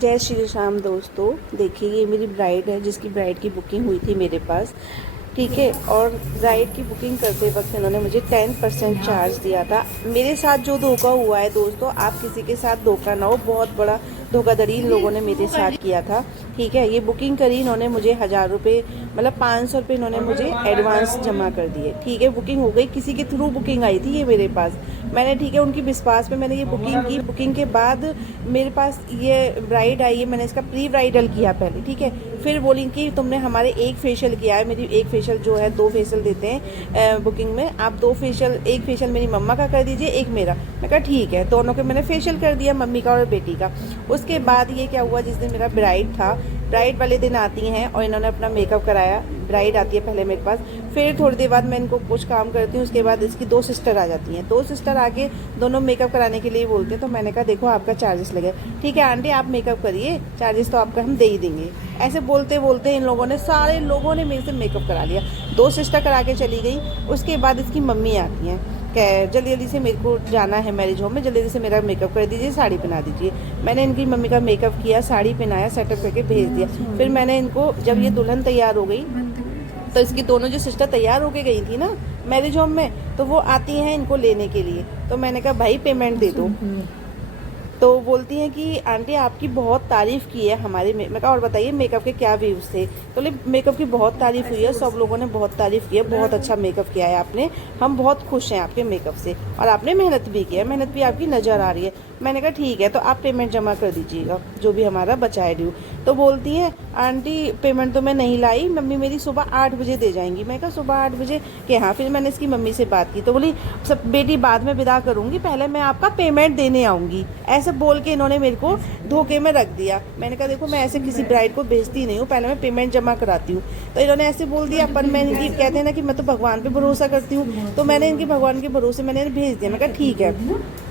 जय श्री राम दोस्तों। देखिए, ये मेरी ब्राइड है जिसकी ब्राइड की बुकिंग हुई थी मेरे पास। ठीक है। और ब्राइड की बुकिंग करते वक्त इन्होंने मुझे 10% चार्ज दिया था। मेरे साथ जो धोखा हुआ है दोस्तों, आप किसी के साथ धोखा ना हो। बहुत बड़ा धोखाधड़ी इन लोगों ने मेरे साथ किया था। ठीक है। ये बुकिंग करी इन्होंने मुझे 1000 रुपये, मतलब 500 रुपये इन्होंने मुझे एडवांस जमा कर दिए। ठीक है। बुकिंग हो गई, किसी के थ्रू बुकिंग आई थी ये मेरे पास। मैंने, ठीक है, उनकी विश्वास पे मैंने ये बुकिंग की। बुकिंग के बाद मेरे पास ये ब्राइड आई है, मैंने इसका प्री ब्राइडल किया पहले। ठीक है। फिर बोली कि तुमने हमारे एक फेशियल किया है। मेरी एक फेशियल जो है, 2 फेशियल देते हैं बुकिंग में। आप 2 फेशियल, एक फेशियल मेरी मम्मा का कर दीजिए, एक मेरा। मैं कहा ठीक है। दोनों के मैंने फेशियल कर दिया, मम्मी का और बेटी का। उसके बाद ये क्या हुआ, जिस दिन मेरा ब्राइड था, ब्राइड वाले दिन आती हैं और इन्होंने अपना मेकअप कराया। ब्राइड आती है पहले मेरे पास, फिर थोड़ी देर बाद मैं इनको कुछ काम करती हूँ। उसके बाद इसकी 2 सिस्टर आ जाती हैं। 2 सिस्टर आके दोनों मेकअप कराने के लिए बोलते हैं। तो मैंने कहा देखो, आपका चार्जेस लगे। ठीक है आंटी, आप मेकअप करिए, चार्जेस तो आपका हम दे ही देंगे। ऐसे बोलते बोलते इन लोगों ने, सारे लोगों ने मेरे से मेकअप करा लिया। 2 सिस्टर करा के चली गई। उसके बाद इसकी मम्मी आती हैं, जल्दी जल्दी से मेरे को जाना है मैरिज होम में, जल्दी जल्दी से मेरा मेकअप कर दीजिए, साड़ी पहना दीजिए। मैंने इनकी मम्मी का मेकअप किया, साड़ी पहनाया, सेटअप करके भेज दिया। फिर मैंने इनको, जब ये दुल्हन तैयार हो गई, तो इसकी दोनों जो सिस्टर तैयार होके गई थी ना मैरिज होम में, तो वो आती हैं इनको लेने के लिए। तो मैंने कहा भाई पेमेंट दे दो। तो बोलती हैं कि आंटी आपकी बहुत तारीफ़ की है हमारे मैं कहा और बताइए मेकअप के क्या व्यूज़ थे। तो मेकअप की बहुत तारीफ़ हुई है, सब लोगों ने बहुत तारीफ़ की है, बहुत अच्छा मेकअप किया है आपने, हम बहुत खुश हैं आपके मेकअप से, और आपने मेहनत भी की है, मेहनत भी आपकी नज़र आ रही है। मैंने कहा ठीक है, तो आप पेमेंट जमा कर दीजिएगा जो भी हमारा बचा है ड्यू। तो बोलती हैं आंटी पेमेंट तो मैं नहीं लाई, मम्मी मेरी सुबह 8 बजे दे जाएंगी। मैं कहा सुबह 8 बजे के? हाँ। फिर मैंने इसकी मम्मी से बात की तो बोली सब बेटी बाद में विदा करूँगी, पहले मैं आपका पेमेंट देने आऊँगी। ऐसे बोल के इन्होंने मेरे को धोखे में रख दिया। मैंने कहा देखो, मैं ऐसे किसी ब्राइड को भेजती नहीं हूँ, पहले मैं पेमेंट जमा कराती हूँ। तो इन्होंने ऐसे बोल दिया। पर मैं इनकी, कहते हैं ना कि मैं तो भगवान पे भरोसा करती हूँ, तो मैंने इनके भगवान के भरोसे मैंने भेज दिया। मैं कहा ठीक है।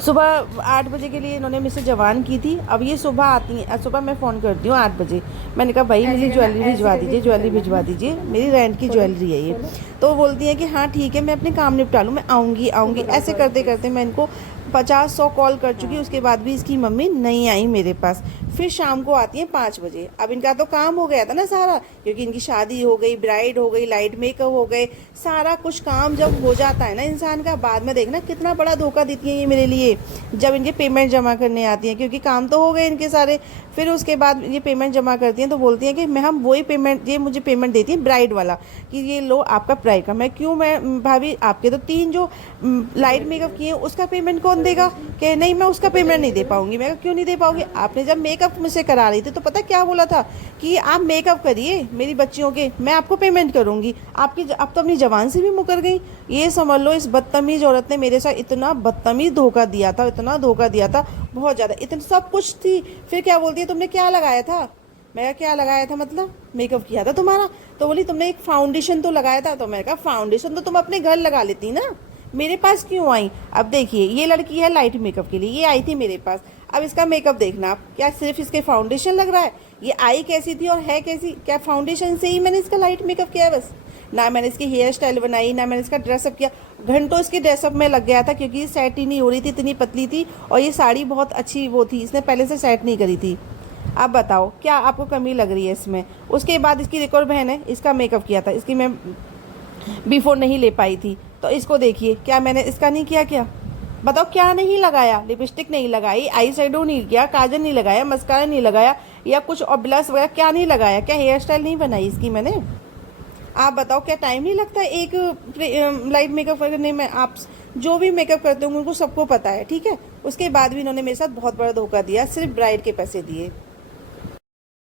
सुबह 8 बजे के लिए इन्होंने मुझसे जवान की थी। अब ये सुबह आती हैं, सुबह मैं फ़ोन करती हूँ 8 बजे। मैंने कहा भाई मुझे ज्वेलरी भिजवा दीजिए, ज्वेलरी भिजवा दीजिए, मेरी रेंट की ज्वेलरी है ये। तो बोलती हैं कि हाँ ठीक है, मैं अपने काम निपटा लूँ, मैं आऊँगी आऊँगी। ऐसे करते करते मैं इनको 50-100 कॉल कर चुकी। उसके बाद भी इसकी मम्मी नहीं आई मेरे पास। फिर शाम को आती हैं 5 बजे। अब इनका तो काम हो गया था ना सारा, क्योंकि इनकी शादी हो गई, ब्राइड हो गई, लाइट मेकअप हो गए, सारा कुछ काम जब हो जाता है ना इंसान का, बाद में देखना कितना बड़ा धोखा देती हैं ये मेरे लिए, जब इनके पेमेंट जमा करने आती हैं, क्योंकि काम तो हो गए इनके सारे। फिर उसके बाद ये पेमेंट जमा करती हैं तो बोलती हैं कि मैं, हम वही पेमेंट, ये मुझे पेमेंट देती है ब्राइड वाला, कि ये लो आपका ब्राइड का। मैं क्यों, मैं भाभी आपके तो 3 जो लाइट मेकअप किए उसका पेमेंट कौन देगा? कि नहीं मैं उसका पेमेंट नहीं दे पाऊंगी। मैं क्यों नहीं दे पाऊंगी? आपने जब मेकअप मुझसे करा रही थी तो पता क्या बोला था कि आप मेकअप करिए मेरी बच्चियों के, मैं आपको पेमेंट करूंगी। आपकी अब तो अपनी जबान से भी मुकर गई। ये समझ लो, इस बदतमीज औरत ने मेरे साथ इतना बदतमीज धोखा दिया था, इतना धोखा दिया था, बहुत ज़्यादा, इतना सब कुछ थी। फिर क्या बोलती है तुमने क्या लगाया था? मैं क्या लगाया था, मतलब मेकअप किया था तुम्हारा? तो बोली तुमने एक फाउंडेशन तो लगाया था। तो मैं कहा फाउंडेशन तो तुम अपने घर लगा लेती ना, मेरे पास क्यों आई? अब देखिए, ये लड़की है लाइट मेकअप के लिए, ये आई थी मेरे पास। अब इसका मेकअप देखना आप, क्या सिर्फ इसके फाउंडेशन लग रहा है? ये आई कैसी थी और है कैसी? क्या फाउंडेशन से ही मैंने इसका लाइट मेकअप किया है बस? ना मैंने इसकी हेयर स्टाइल बनाई, ना मैंने इसका ड्रेसअप किया। घंटों इसके ड्रेसअप में लग गया था, क्योंकि ये सेट ही नहीं हो रही थी, इतनी पतली थी, और ये साड़ी बहुत अच्छी वो थी, इसने पहले से सेट नहीं करी थी। अब बताओ क्या आपको कमी लग रही है इसमें? उसके बाद इसकी एक और बहन है, इसका मेकअप किया था, इसकी मैं बिफोर नहीं ले पाई थी। तो इसको देखिए, क्या मैंने इसका नहीं किया? क्या बताओ, क्या नहीं लगाया? लिपस्टिक नहीं लगाई, आई शेडो नहीं किया, काजल नहीं लगाया, मस्कारा नहीं लगाया, या कुछ और ब्लश वगैरह क्या नहीं लगाया? क्या हेयर स्टाइल नहीं बनाई इसकी मैंने? आप बताओ, क्या टाइम नहीं लगता एक लाइट मेकअप करने में? आप जो भी मेकअप करते होंगे उनको सबको पता है। ठीक है। उसके बाद भी इन्होंने मेरे साथ बहुत बड़ा धोखा दिया, सिर्फ ब्राइड के पैसे दिए।